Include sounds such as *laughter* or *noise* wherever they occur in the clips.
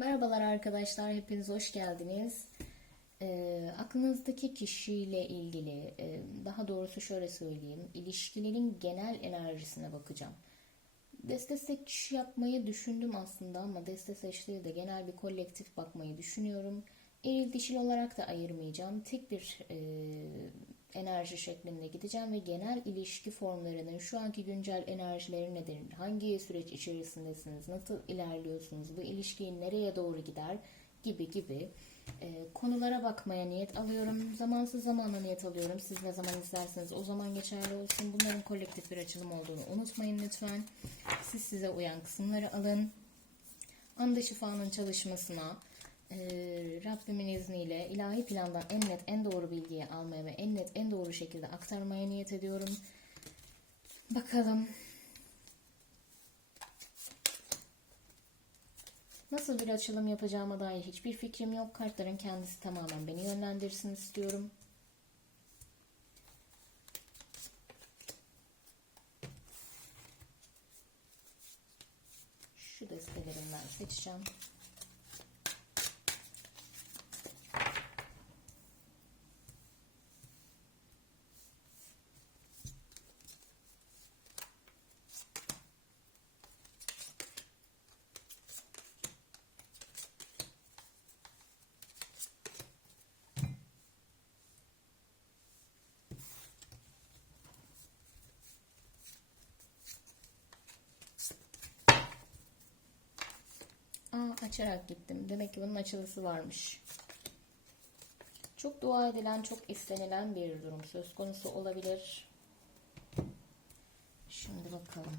Merhabalar arkadaşlar, hepiniz hoş geldiniz. Ee, aklınızdaki kişiyle ilgili, e, daha doğrusu şöyle söyleyeyim, ilişkilerin genel enerjisine bakacağım. Deste seç yapmayı düşündüm aslında ama deste seçtiği de genel bir kolektif bakmayı düşünüyorum. Eril dişil olarak da ayırmayacağım. Tek bir e, enerji şeklinde gideceğim ve genel ilişki formlarının şu anki güncel enerjileri nedir? Hangi süreç içerisindesiniz? Nasıl ilerliyorsunuz? Bu ilişki nereye doğru gider? Gibi gibi e, konulara bakmaya niyet alıyorum. Zamansız zamana niyet alıyorum. Siz ne zaman izlerseniz o zaman geçerli olsun. Bunların kolektif bir açılım olduğunu unutmayın lütfen. Siz size uyan kısımları alın. Anda şifanın çalışmasına, e, Rabbimin izniyle ilahi plandan en net en doğru bilgiyi almaya ve en net en doğru şekilde aktarmaya niyet ediyorum. Bakalım. Nasıl bir açılım yapacağıma dair hiçbir fikrim yok. Kartların kendisi tamamen beni yönlendirsin istiyorum. Şu destelerimden seçeceğim. Açarak gittim. Demek ki bunun açılısı varmış. Çok dua edilen, çok istenilen bir durum söz konusu olabilir. Şimdi bakalım.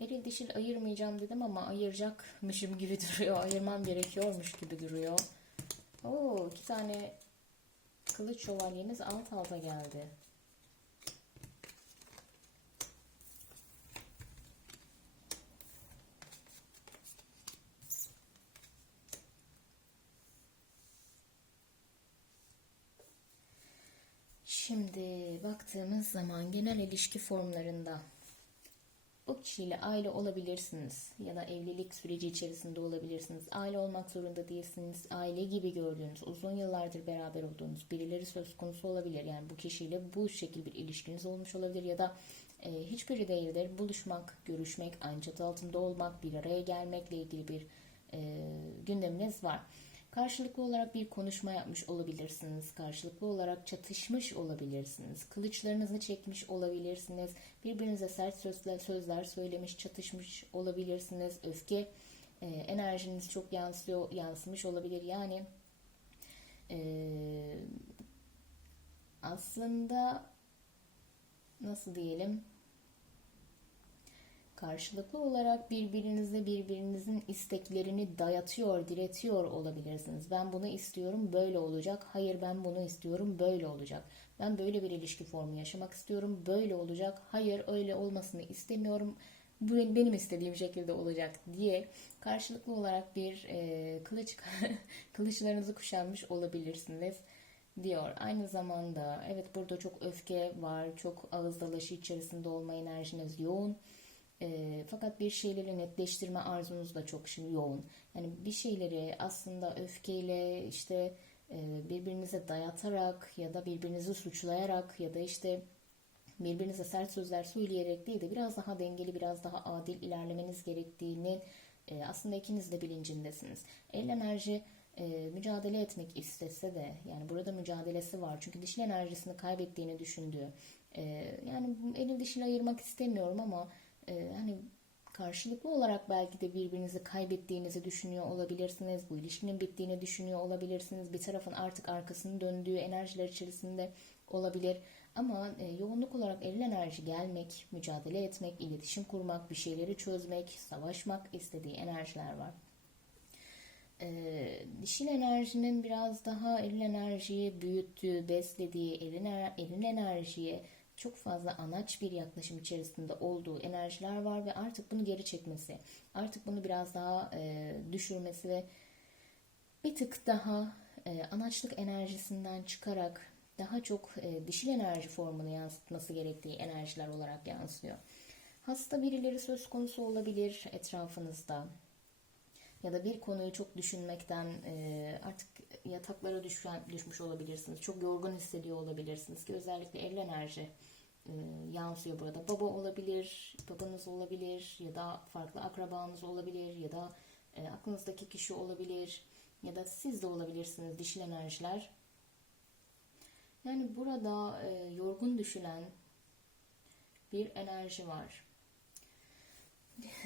Eril dişil ayırmayacağım dedim ama ayıracakmışım gibi *laughs* duruyor. Ayırmam gerekiyormuş gibi duruyor. Oo, iki tane kılıç şövalyemiz alt alta geldi. Şimdi baktığımız zaman genel ilişki formlarında o kişiyle aile olabilirsiniz ya da evlilik süreci içerisinde olabilirsiniz. Aile olmak zorunda değilsiniz. Aile gibi gördüğünüz, uzun yıllardır beraber olduğunuz birileri söz konusu olabilir. Yani bu kişiyle bu şekil bir ilişkiniz olmuş olabilir ya da e, hiçbiri değildir. Buluşmak, görüşmek, aynı çatı altında olmak, bir araya gelmekle ilgili bir e, gündeminiz var. Karşılıklı olarak bir konuşma yapmış olabilirsiniz. Karşılıklı olarak çatışmış olabilirsiniz. Kılıçlarınızı çekmiş olabilirsiniz. Birbirinize sert sözler, sözler söylemiş, çatışmış olabilirsiniz. Öfke e, enerjiniz çok yansıyor, yansımış olabilir. Yani e, aslında nasıl diyelim karşılıklı olarak birbirinize birbirinizin isteklerini dayatıyor, diretiyor olabilirsiniz. Ben bunu istiyorum, böyle olacak. Hayır ben bunu istiyorum, böyle olacak. Ben böyle bir ilişki formu yaşamak istiyorum, böyle olacak. Hayır öyle olmasını istemiyorum. Bu benim istediğim şekilde olacak diye karşılıklı olarak bir e, kılıç *laughs* kılıçlarınızı kuşanmış olabilirsiniz diyor. Aynı zamanda evet burada çok öfke var, çok ağız dalaşı içerisinde olma enerjiniz yoğun. E, fakat bir şeyleri netleştirme arzunuz da çok şimdi yoğun. Yani bir şeyleri aslında öfkeyle işte e, birbirinize dayatarak ya da birbirinizi suçlayarak ya da işte birbirinize sert sözler söyleyerek değil de biraz daha dengeli, biraz daha adil ilerlemeniz gerektiğini e, aslında ikiniz de bilincindesiniz. El enerji e, mücadele etmek istese de yani burada mücadelesi var. Çünkü dişil enerjisini kaybettiğini düşündüğü. E, yani eli dişini ayırmak istemiyorum ama e, hani karşılıklı olarak belki de birbirinizi kaybettiğinizi düşünüyor olabilirsiniz. Bu ilişkinin bittiğini düşünüyor olabilirsiniz. Bir tarafın artık arkasını döndüğü enerjiler içerisinde olabilir. Ama e, yoğunluk olarak eril enerji gelmek, mücadele etmek, iletişim kurmak, bir şeyleri çözmek, savaşmak istediği enerjiler var. E, dişil enerjinin biraz daha eril enerjiyi büyüttüğü, beslediği, eril, eril enerjiye çok fazla anaç bir yaklaşım içerisinde olduğu enerjiler var ve artık bunu geri çekmesi, artık bunu biraz daha e, düşürmesi ve bir tık daha e, anaçlık enerjisinden çıkarak daha çok e, dişil enerji formunu yansıtması gerektiği enerjiler olarak yansıyor. Hasta birileri söz konusu olabilir etrafınızda ya da bir konuyu çok düşünmekten e, artık yataklara düşen, düşmüş olabilirsiniz. Çok yorgun hissediyor olabilirsiniz ki özellikle evli enerji e, yansıyor burada. Baba olabilir, babanız olabilir ya da farklı akrabanız olabilir ya da e, aklınızdaki kişi olabilir ya da siz de olabilirsiniz dişil enerjiler. Yani burada e, yorgun düşülen bir enerji var.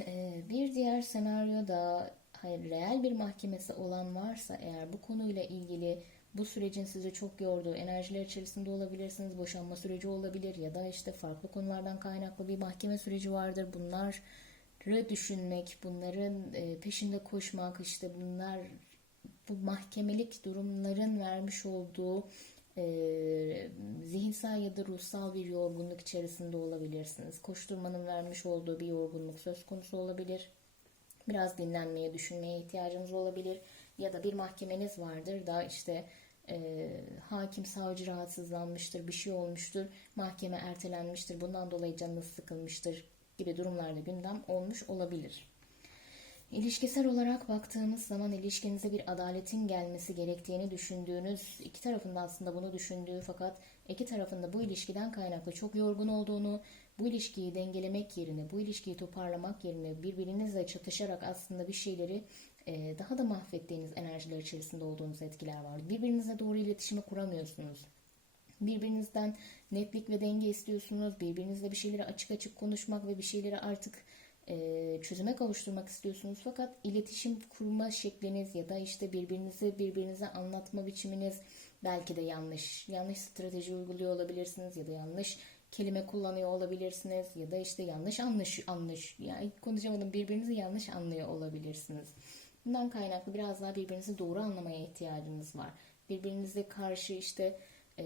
E, bir diğer senaryoda hayır reel bir mahkemesi olan varsa eğer bu konuyla ilgili bu sürecin sizi çok yorduğu enerjiler içerisinde olabilirsiniz. Boşanma süreci olabilir ya da işte farklı konulardan kaynaklı bir mahkeme süreci vardır. Bunları düşünmek, bunların e, peşinde koşmak, işte bunlar bu mahkemelik durumların vermiş olduğu e, zihinsel ya da ruhsal bir yorgunluk içerisinde olabilirsiniz. Koşturmanın vermiş olduğu bir yorgunluk söz konusu olabilir. Biraz dinlenmeye, düşünmeye ihtiyacınız olabilir. Ya da bir mahkemeniz vardır da işte e, hakim savcı rahatsızlanmıştır, bir şey olmuştur, mahkeme ertelenmiştir, bundan dolayı canınız sıkılmıştır gibi durumlarda gündem olmuş olabilir. İlişkisel olarak baktığımız zaman ilişkinize bir adaletin gelmesi gerektiğini düşündüğünüz, iki tarafında aslında bunu düşündüğü fakat iki tarafında bu ilişkiden kaynaklı çok yorgun olduğunu, bu ilişkiyi dengelemek yerine, bu ilişkiyi toparlamak yerine birbirinizle çatışarak aslında bir şeyleri daha da mahvettiğiniz enerjiler içerisinde olduğunuz etkiler var. Birbirinizle doğru iletişimi kuramıyorsunuz. Birbirinizden netlik ve denge istiyorsunuz. Birbirinizle bir şeyleri açık açık konuşmak ve bir şeyleri artık e, çözüme kavuşturmak istiyorsunuz. Fakat iletişim kurma şekliniz ya da işte birbirinizi birbirinize anlatma biçiminiz belki de yanlış. Yanlış strateji uyguluyor olabilirsiniz ya da yanlış kelime kullanıyor olabilirsiniz ya da işte yanlış anlaş anlaş yani konuşamadım birbirinizi yanlış anlıyor olabilirsiniz. Bundan kaynaklı biraz daha birbirinizi doğru anlamaya ihtiyacınız var. Birbirinize karşı işte e,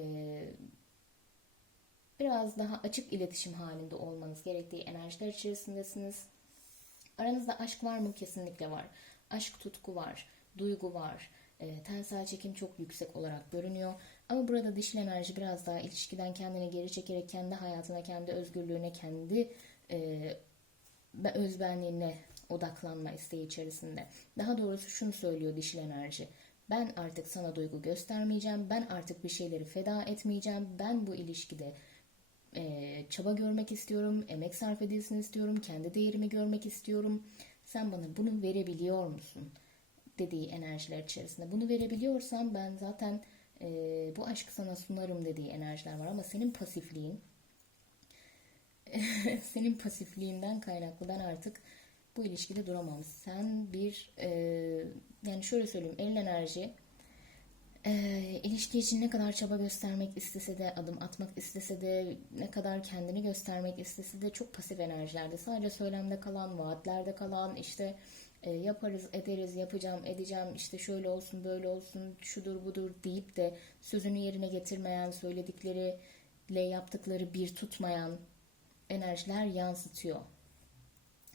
biraz daha açık iletişim halinde olmanız gerektiği enerjiler içerisindesiniz. Aranızda aşk var mı? Kesinlikle var. Aşk tutku var, duygu var. E, tensel çekim çok yüksek olarak görünüyor. Ama burada dişil enerji biraz daha ilişkiden kendini geri çekerek kendi hayatına, kendi özgürlüğüne, kendi e, özbenliğine odaklanma isteği içerisinde. Daha doğrusu şunu söylüyor dişil enerji. Ben artık sana duygu göstermeyeceğim. Ben artık bir şeyleri feda etmeyeceğim. Ben bu ilişkide e, çaba görmek istiyorum. Emek sarf edilsin istiyorum. Kendi değerimi görmek istiyorum. Sen bana bunu verebiliyor musun? Dediği enerjiler içerisinde. Bunu verebiliyorsam ben zaten e, bu aşkı sana sunarım dediği enerjiler var. Ama senin pasifliğin *laughs* senin pasifliğinden kaynaklı ben artık bu ilişkide duramam. Sen bir e, yani şöyle söyleyeyim el enerji e, ilişki için ne kadar çaba göstermek istese de adım atmak istese de ne kadar kendini göstermek istese de çok pasif enerjilerde sadece söylemde kalan vaatlerde kalan işte e, yaparız ederiz yapacağım edeceğim işte şöyle olsun böyle olsun şudur budur deyip de sözünü yerine getirmeyen söyledikleriyle yaptıkları bir tutmayan enerjiler yansıtıyor.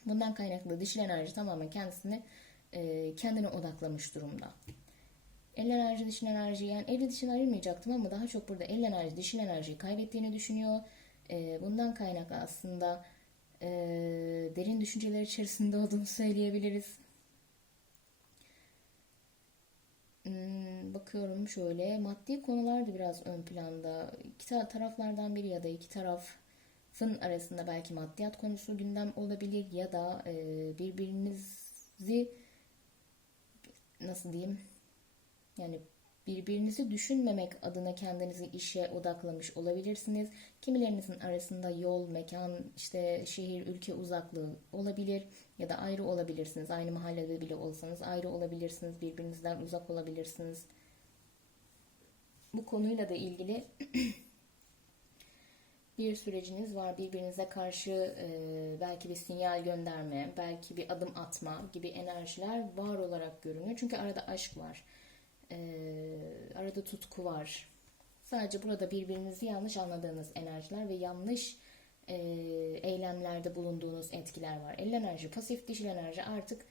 Bundan kaynaklı dişil enerji tamamen kendisini e, kendine odaklamış durumda. El enerji, dişil enerji yani eli dişini ayırmayacaktım ama daha çok burada el enerji, dişil enerjiyi kaybettiğini düşünüyor. E, bundan kaynaklı aslında e, derin düşünceler içerisinde *laughs* olduğunu söyleyebiliriz. Hmm, bakıyorum şöyle maddi konular da biraz ön planda. İki taraflardan biri ya da iki taraf Fın arasında belki maddiyat konusu gündem olabilir ya da e, birbirinizi nasıl diyeyim yani birbirinizi düşünmemek adına kendinizi işe odaklamış olabilirsiniz. Kimilerinizin arasında yol, mekan, işte şehir, ülke uzaklığı olabilir ya da ayrı olabilirsiniz. Aynı mahallede bile olsanız ayrı olabilirsiniz. Birbirinizden uzak olabilirsiniz. Bu konuyla da ilgili *clears throat* bir süreciniz var. Birbirinize karşı e, belki bir sinyal gönderme, belki bir adım atma gibi enerjiler var olarak görünüyor. Çünkü arada aşk var. E, arada tutku var. Sadece burada birbirinizi yanlış anladığınız enerjiler ve yanlış e, eylemlerde bulunduğunuz etkiler var. El enerji, pasif dişil enerji artık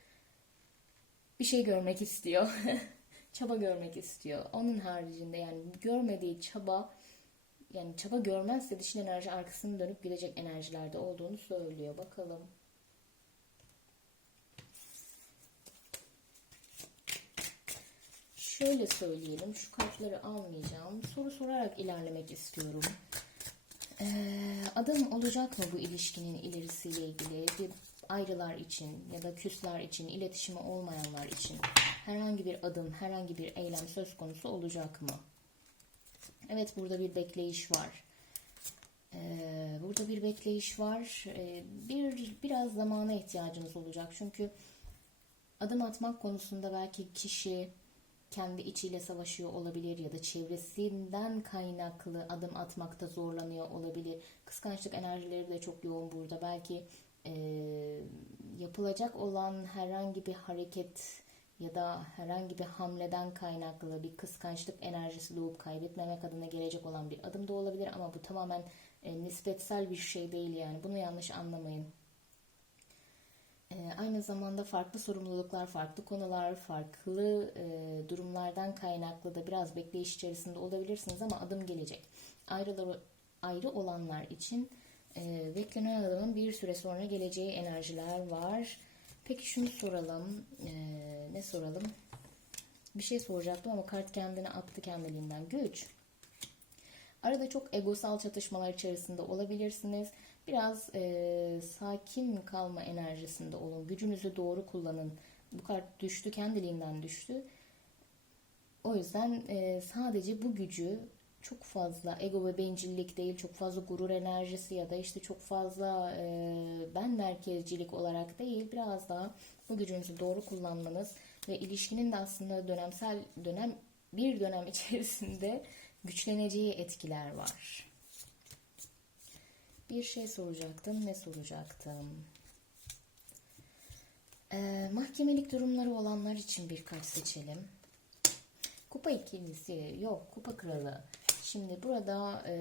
bir şey görmek istiyor. *laughs* çaba görmek istiyor. Onun haricinde yani görmediği çaba yani çaba görmezse dişil enerji arkasını dönüp gidecek enerjilerde olduğunu söylüyor. Bakalım. Şöyle söyleyelim. Şu kartları almayacağım. Soru sorarak ilerlemek istiyorum. Ee, adım olacak mı bu ilişkinin ilerisiyle ilgili? Bir ayrılar için ya da küsler için, iletişimi olmayanlar için herhangi bir adım, herhangi bir eylem söz konusu olacak mı? Evet burada bir bekleyiş var. Ee, burada bir bekleyiş var. Ee, bir biraz zamana ihtiyacınız olacak. Çünkü adım atmak konusunda belki kişi kendi içiyle savaşıyor olabilir ya da çevresinden kaynaklı adım atmakta zorlanıyor olabilir. Kıskançlık enerjileri de çok yoğun burada. Belki e, yapılacak olan herhangi bir hareket ya da herhangi bir hamleden kaynaklı bir kıskançlık enerjisi doğup kaybetmemek adına gelecek olan bir adım da olabilir ama bu tamamen e, nispetsel bir şey değil yani bunu yanlış anlamayın. E, aynı zamanda farklı sorumluluklar, farklı konular, farklı e, durumlardan kaynaklı da biraz bekleyiş içerisinde olabilirsiniz ama adım gelecek. Ayrılar, ayrı olanlar için e, beklenen adımın bir süre sonra geleceği enerjiler var. Peki şunu soralım. Ee, ne soralım? Bir şey soracaktım ama kart kendini attı kendiliğinden. Güç. Arada çok egosal çatışmalar içerisinde olabilirsiniz. Biraz e, sakin kalma enerjisinde olun. Gücünüzü doğru kullanın. Bu kart düştü, kendiliğinden düştü. O yüzden e, sadece bu gücü çok fazla ego ve bencillik değil, çok fazla gurur enerjisi ya da işte çok fazla e, ben merkezcilik olarak değil, biraz daha bu gücünüzü doğru kullanmanız ve ilişkinin de aslında dönemsel dönem bir dönem *laughs* içerisinde güçleneceği etkiler var. Bir şey soracaktım. Ne soracaktım? Ee, mahkemelik durumları olanlar için bir kart seçelim. Kupa ikilisi yok. Kupa kralı. Şimdi burada e,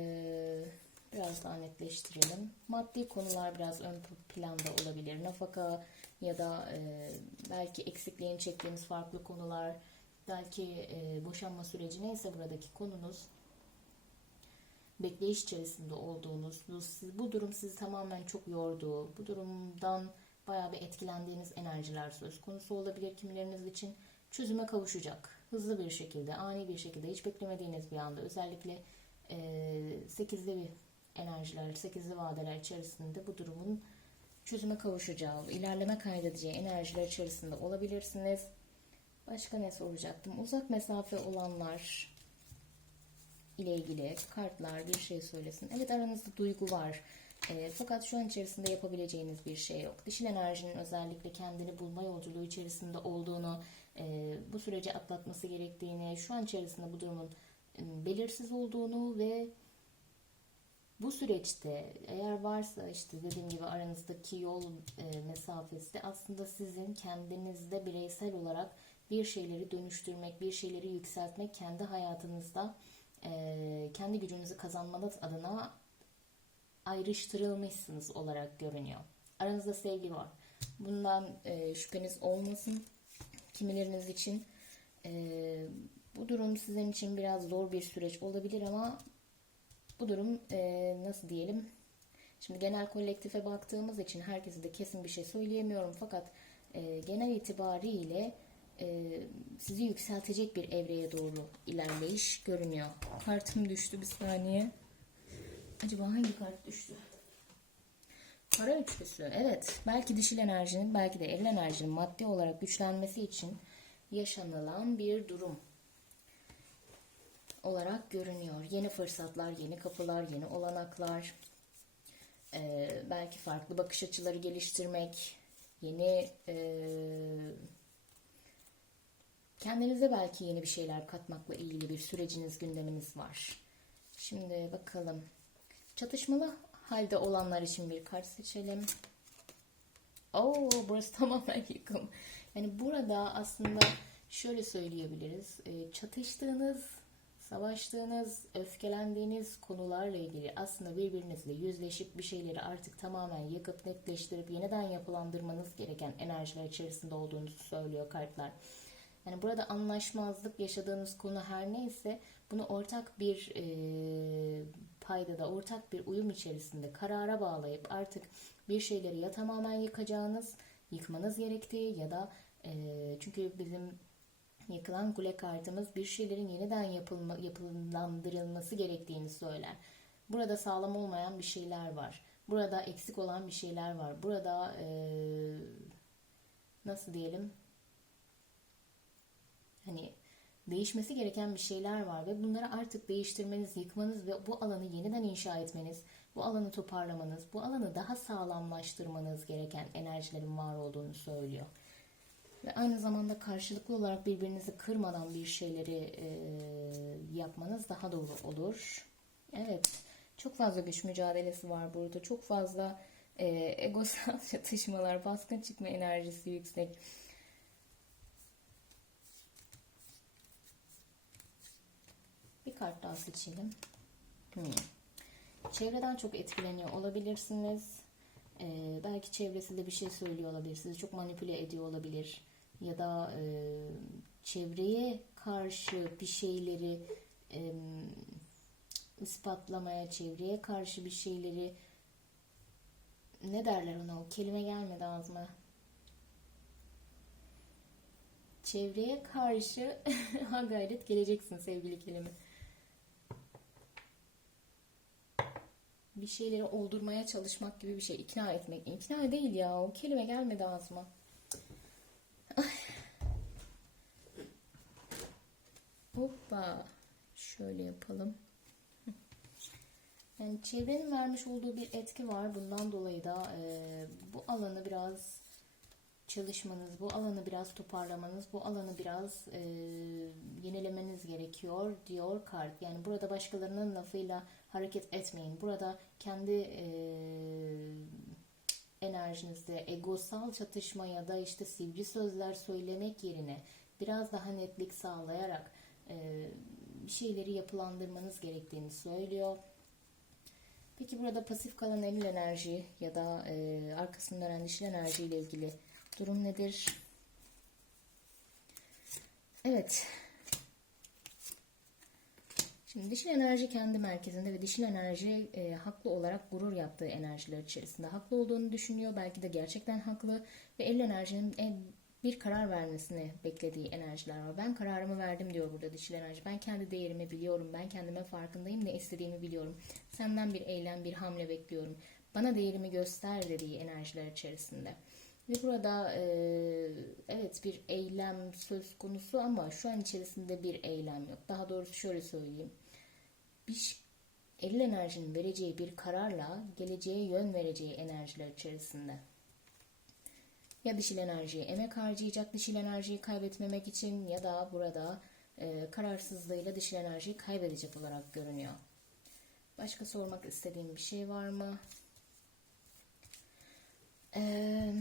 biraz daha netleştirelim. Maddi konular biraz ön planda olabilir. Nafaka ya da e, belki eksikliğini çektiğiniz farklı konular, belki e, boşanma süreci neyse buradaki konunuz bekleyiş içerisinde olduğunuz, bu, bu durum sizi tamamen çok yorduğu, bu durumdan bayağı bir etkilendiğiniz enerjiler söz konusu olabilir kimileriniz için çözüme kavuşacak. Hızlı bir şekilde, ani bir şekilde, hiç beklemediğiniz bir anda özellikle e, 8'li bir enerjiler, 8'li vadeler içerisinde bu durumun çözüme kavuşacağı, ilerleme kaydedeceği enerjiler içerisinde olabilirsiniz. Başka ne soracaktım? Uzak mesafe olanlar ile ilgili kartlar bir şey söylesin. Evet aranızda duygu var. E, fakat şu an içerisinde yapabileceğiniz bir şey yok. Dişil enerjinin özellikle kendini bulma yolculuğu içerisinde olduğunu, e, bu süreci atlatması gerektiğini, şu an içerisinde bu durumun belirsiz olduğunu ve bu süreçte eğer varsa işte dediğim gibi aranızdaki yol e, mesafesi de aslında sizin kendinizde bireysel olarak bir şeyleri dönüştürmek, bir şeyleri yükseltmek, kendi hayatınızda e, kendi gücünüzü kazanmanız adına ayrıştırılmışsınız olarak görünüyor. Aranızda sevgi var. Bundan e, şüpheniz olmasın. Kimileriniz için e, bu durum sizin için biraz zor bir süreç olabilir ama bu durum e, nasıl diyelim? Şimdi genel kolektife baktığımız için herkese de kesin bir şey söyleyemiyorum fakat e, genel itibariyle e, sizi yükseltecek bir evreye doğru ilerleyiş görünüyor. Kartım düştü bir saniye. Acaba hangi kart düştü? Para üçlüsü. Evet. Belki dişil enerjinin belki de eril enerjinin maddi olarak güçlenmesi için yaşanılan bir durum olarak görünüyor. Yeni fırsatlar, yeni kapılar, yeni olanaklar. Ee, belki farklı bakış açıları geliştirmek, yeni e, kendinize belki yeni bir şeyler katmakla ilgili bir süreciniz, gündeminiz var. Şimdi bakalım. Çatışmalı halde olanlar için bir kart seçelim. Oo, burası *laughs* tamamen yıkım. Yani burada aslında şöyle söyleyebiliriz. E, çatıştığınız savaştığınız, öfkelendiğiniz konularla ilgili aslında birbirinizle yüzleşip bir şeyleri artık tamamen yakıp netleştirip yeniden yapılandırmanız gereken enerjiler içerisinde olduğunuzu söylüyor kartlar. Yani burada anlaşmazlık yaşadığınız konu her neyse bunu ortak bir e, paydada, ortak bir uyum içerisinde karara bağlayıp artık bir şeyleri ya tamamen yıkacağınız, yıkmanız gerektiği ya da e, çünkü bizim yıkılan kule kartımız bir şeylerin yeniden yapılma, yapılandırılması gerektiğini söyler. Burada sağlam olmayan bir şeyler var. Burada eksik olan bir şeyler var. Burada e, nasıl diyelim hani değişmesi gereken bir şeyler var ve bunları artık değiştirmeniz, yıkmanız ve bu alanı yeniden inşa etmeniz, bu alanı toparlamanız, bu alanı daha sağlamlaştırmanız gereken enerjilerin var olduğunu söylüyor. Ve aynı zamanda karşılıklı olarak birbirinizi kırmadan bir şeyleri e, yapmanız daha doğru olur. Evet, çok fazla güç mücadelesi var burada. Çok fazla e, *laughs* egosal çatışmalar, baskın çıkma enerjisi yüksek. Kart daha seçelim. Hmm. Çevreden çok etkileniyor olabilirsiniz. Ee, belki çevresi de bir şey söylüyor olabilir. Sizi çok manipüle ediyor olabilir. Ya da e, çevreye karşı bir şeyleri e, ispatlamaya, çevreye karşı bir şeyleri ne derler ona o kelime gelmedi ağzıma. Çevreye karşı *laughs* ha gayret geleceksin sevgili kelime. Bir şeyleri oldurmaya çalışmak gibi bir şey. İkna etmek. İkna değil ya. O kelime gelmedi ağzıma. Ay. Hoppa. Şöyle yapalım. Yani çevrenin vermiş olduğu bir etki var. Bundan dolayı da e, bu alanı biraz çalışmanız, bu alanı biraz toparlamanız, bu alanı biraz e, yenilemeniz gerekiyor diyor kart. Yani burada başkalarının lafıyla hareket etmeyin. Burada kendi e, enerjinizde egosal çatışma ya da işte sivri sözler söylemek yerine biraz daha netlik sağlayarak e, bir şeyleri yapılandırmanız gerektiğini söylüyor. Peki burada pasif kalan eril enerji ya da e, arkasından dönen dişil enerji ile ilgili durum nedir? Evet. Şimdi dişil enerji kendi merkezinde ve dişil enerji e, haklı olarak gurur yaptığı enerjiler içerisinde haklı olduğunu düşünüyor. Belki de gerçekten haklı ve el enerjinin en bir karar vermesini beklediği enerjiler var. Ben kararımı verdim diyor burada dişil enerji. Ben kendi değerimi biliyorum. Ben kendime farkındayım. Ne istediğimi biliyorum. Senden bir eylem, bir hamle bekliyorum. Bana değerimi göster dediği enerjiler içerisinde. Ve burada e, evet bir eylem söz konusu ama şu an içerisinde bir eylem yok. Daha doğrusu şöyle söyleyeyim. Bir eril enerjinin vereceği bir kararla geleceğe yön vereceği enerjiler içerisinde. Ya dişil enerjiye emek harcayacak dişil enerjiyi kaybetmemek için ya da burada e, kararsızlığıyla dişil enerjiyi kaybedecek olarak görünüyor. Başka sormak istediğim bir şey var mı? Eee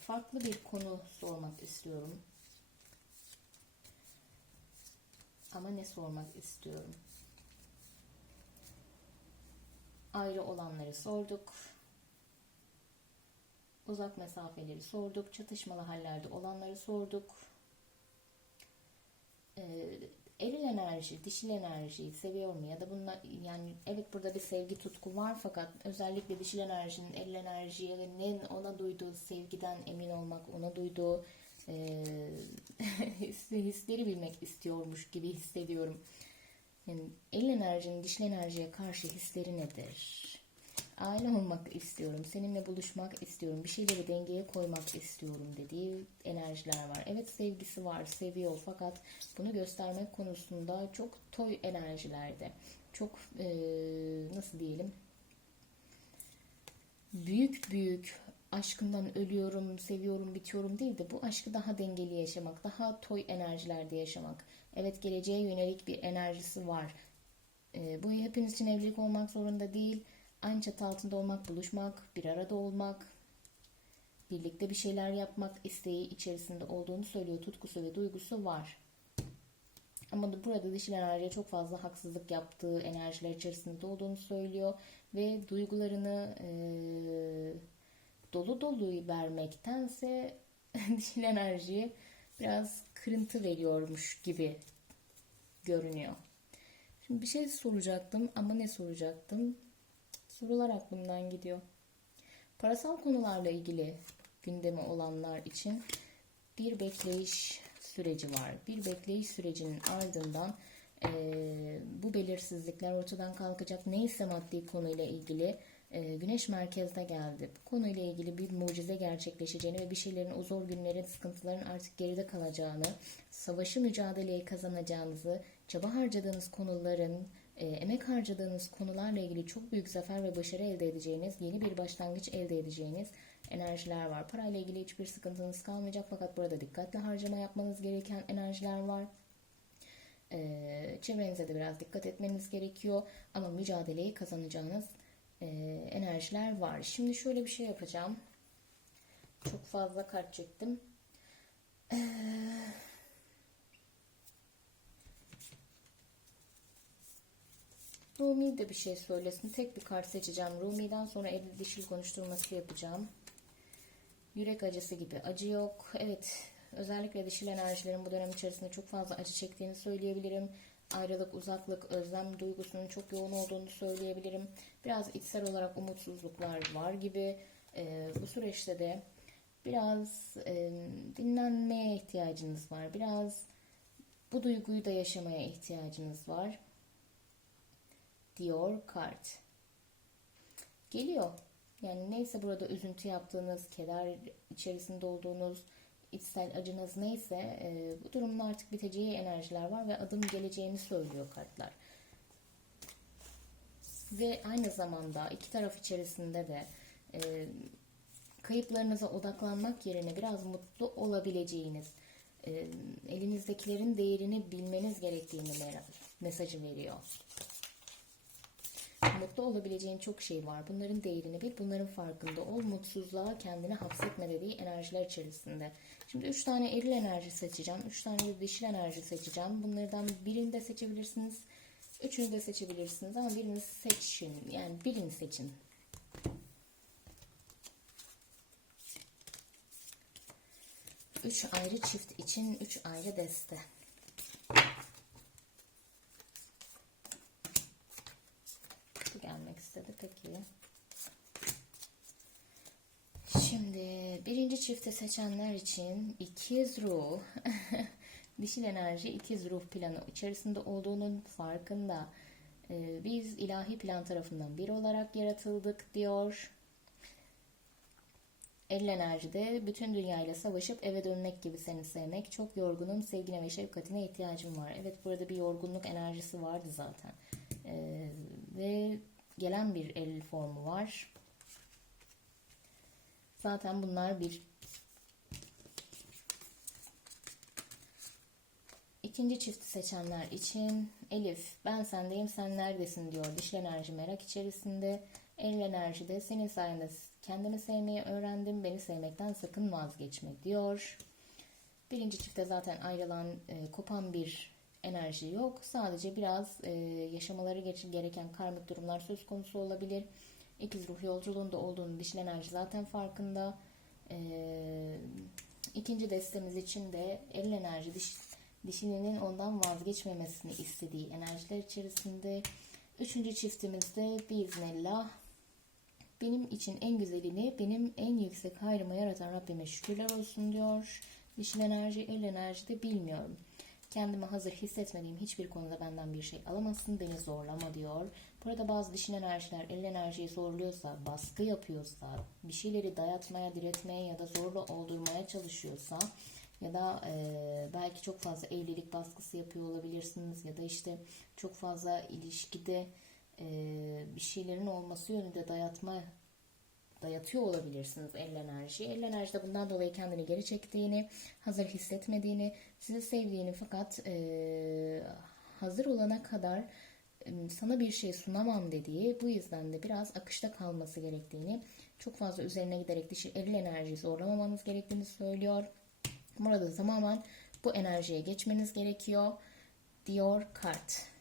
farklı bir konu sormak istiyorum. Ama ne sormak istiyorum? Ayrı olanları sorduk. Uzak mesafeleri sorduk. Çatışmalı hallerde olanları sorduk. Ee, eril enerji, dişil enerjiyi seviyor mu? Ya da bunlar yani evet burada bir sevgi tutku var fakat özellikle dişil enerjinin eril enerjinin ona duyduğu sevgiden emin olmak, ona duyduğu e, *laughs* hisleri bilmek istiyormuş gibi hissediyorum. Yani eril enerjinin dişil enerjiye karşı hisleri nedir? aile olmak istiyorum, seninle buluşmak istiyorum, bir şeyleri dengeye koymak istiyorum dediği enerjiler var. Evet sevgisi var, seviyor fakat bunu göstermek konusunda çok toy enerjilerde. Çok e, nasıl diyelim büyük büyük aşkından ölüyorum, seviyorum, bitiyorum değil de bu aşkı daha dengeli yaşamak, daha toy enerjilerde yaşamak. Evet geleceğe yönelik bir enerjisi var. E, bu hepiniz için evlilik olmak zorunda değil aynı çatı altında olmak, buluşmak, bir arada olmak, birlikte bir şeyler yapmak isteği içerisinde olduğunu söylüyor. Tutkusu ve duygusu var. Ama da burada dişil enerjiye çok fazla haksızlık yaptığı enerjiler içerisinde olduğunu söylüyor. Ve duygularını e, dolu dolu vermektense *laughs* dişil enerjiye biraz kırıntı veriyormuş gibi görünüyor. Şimdi bir şey soracaktım ama ne soracaktım? Sorular aklımdan gidiyor. Parasal konularla ilgili gündemi olanlar için bir bekleyiş süreci var. Bir bekleyiş sürecinin ardından eee, bu belirsizlikler ortadan kalkacak. Neyse maddi konuyla ilgili Güneş merkezde geldi. Bu konuyla ilgili bir mucize gerçekleşeceğini ve bir şeylerin o zor günlerin, sıkıntıların artık geride kalacağını, savaşı mücadeleyi kazanacağınızı, çaba harcadığınız konuların, e, emek harcadığınız konularla ilgili çok büyük zafer ve başarı elde edeceğiniz, yeni bir başlangıç elde edeceğiniz enerjiler var. Parayla ilgili hiçbir sıkıntınız kalmayacak fakat burada dikkatli harcama yapmanız gereken enerjiler var. E, çevrenize de biraz dikkat etmeniz gerekiyor ama mücadeleyi kazanacağınız e, enerjiler var. Şimdi şöyle bir şey yapacağım. Çok fazla kart çektim. Rumi de bir şey söylesin. Tek bir kart seçeceğim. Rumi'den sonra el dişil konuşturması yapacağım. Yürek acısı gibi acı yok. Evet, özellikle dişil enerjilerin bu dönem içerisinde çok fazla acı çektiğini söyleyebilirim. Ayrılık, uzaklık, özlem duygusunun çok yoğun olduğunu söyleyebilirim. Biraz içsel olarak umutsuzluklar var gibi. Ee, bu süreçte de biraz e, dinlenmeye ihtiyacınız var. Biraz bu duyguyu da yaşamaya ihtiyacınız var diyor kart. Geliyor. Yani neyse burada üzüntü yaptığınız, keder içerisinde olduğunuz, içsel acınız neyse e, bu durumun artık biteceği enerjiler var ve adım geleceğini söylüyor kartlar. Ve aynı zamanda iki taraf içerisinde de e, kayıplarınıza odaklanmak yerine biraz mutlu olabileceğiniz, e, elinizdekilerin değerini bilmeniz gerektiğini mesajı veriyor. Mutlu olabileceğin çok şey var. Bunların değerini bil, bunların farkında ol. Mutsuzluğa kendini hapsetme dediği enerjiler içerisinde. Şimdi 3 tane eril enerji seçeceğim. 3 tane de dişil enerji seçeceğim. Bunlardan birini de seçebilirsiniz. Üçünü de seçebilirsiniz ama birini seçin. Yani birini seçin. Üç ayrı çift için üç ayrı deste. Bu gelmek istedi peki. Şimdi birinci çifte seçenler için ikiz ruh, *laughs* dişil enerji ikiz ruh planı içerisinde olduğunun farkında. Ee, biz ilahi plan tarafından bir olarak yaratıldık diyor. Eril enerjide bütün dünyayla savaşıp eve dönmek gibi seni sevmek. Çok yorgunum, sevgine ve şefkatine ihtiyacım var. Evet burada bir yorgunluk enerjisi vardı zaten. Ee, ve gelen bir eril formu var. Zaten bunlar bir İkinci çifti seçenler için Elif ben sendeyim sen neredesin diyor. Dişil enerji merak içerisinde. Eril enerjide senin sayende kendimi sevmeyi öğrendim. Beni sevmekten sakın vazgeçme diyor. Birinci çifte zaten ayrılan e, kopan bir enerji yok. Sadece biraz e, yaşamaları gereken karmik durumlar söz konusu olabilir. İkiz ruh yolculuğunda olduğunu dişil enerji zaten farkında. E, ikinci destemiz için de eril enerji diş, dişilinin ondan vazgeçmemesini istediği enerjiler içerisinde. Üçüncü çiftimizde biiznillah benim için en güzelini benim en yüksek hayrıma yaratan Rabbime şükürler olsun diyor. Dişil enerji, el enerji de bilmiyorum. Kendimi hazır hissetmediğim hiçbir konuda benden bir şey alamazsın, beni zorlama diyor. Burada bazı dişil enerjiler el enerjiyi zorluyorsa, baskı yapıyorsa, bir şeyleri dayatmaya, diretmeye ya da zorla oldurmaya çalışıyorsa ya da e, belki çok fazla evlilik baskısı yapıyor olabilirsiniz ya da işte çok fazla ilişkide e, bir şeylerin olması yönünde dayatma dayatıyor olabilirsiniz el enerjiyi. El enerjide bundan dolayı kendini geri çektiğini, hazır hissetmediğini, sizi sevdiğini fakat e, hazır olana kadar sana bir şey sunamam dediği, bu yüzden de biraz akışta kalması gerektiğini, çok fazla üzerine giderek dişi el enerjiyi zorlamamanız gerektiğini söylüyor. Burada tamamen bu enerjiye geçmeniz gerekiyor. diyor kart.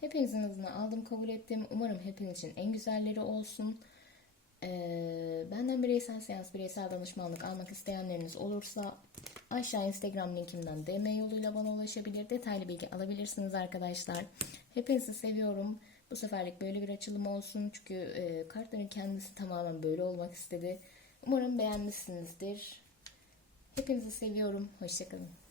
Hepinizin adına aldım kabul ettim. Umarım hepiniz için en güzelleri olsun. Benden bireysel seans, bireysel danışmanlık almak isteyenleriniz olursa aşağı Instagram linkimden DM yoluyla bana ulaşabilir. Detaylı bilgi alabilirsiniz arkadaşlar. Hepinizi seviyorum. Bu seferlik böyle bir açılım olsun. Çünkü e, kartların kendisi tamamen böyle olmak istedi. Umarım beğenmişsinizdir. Hepinizi seviyorum. Hoşçakalın.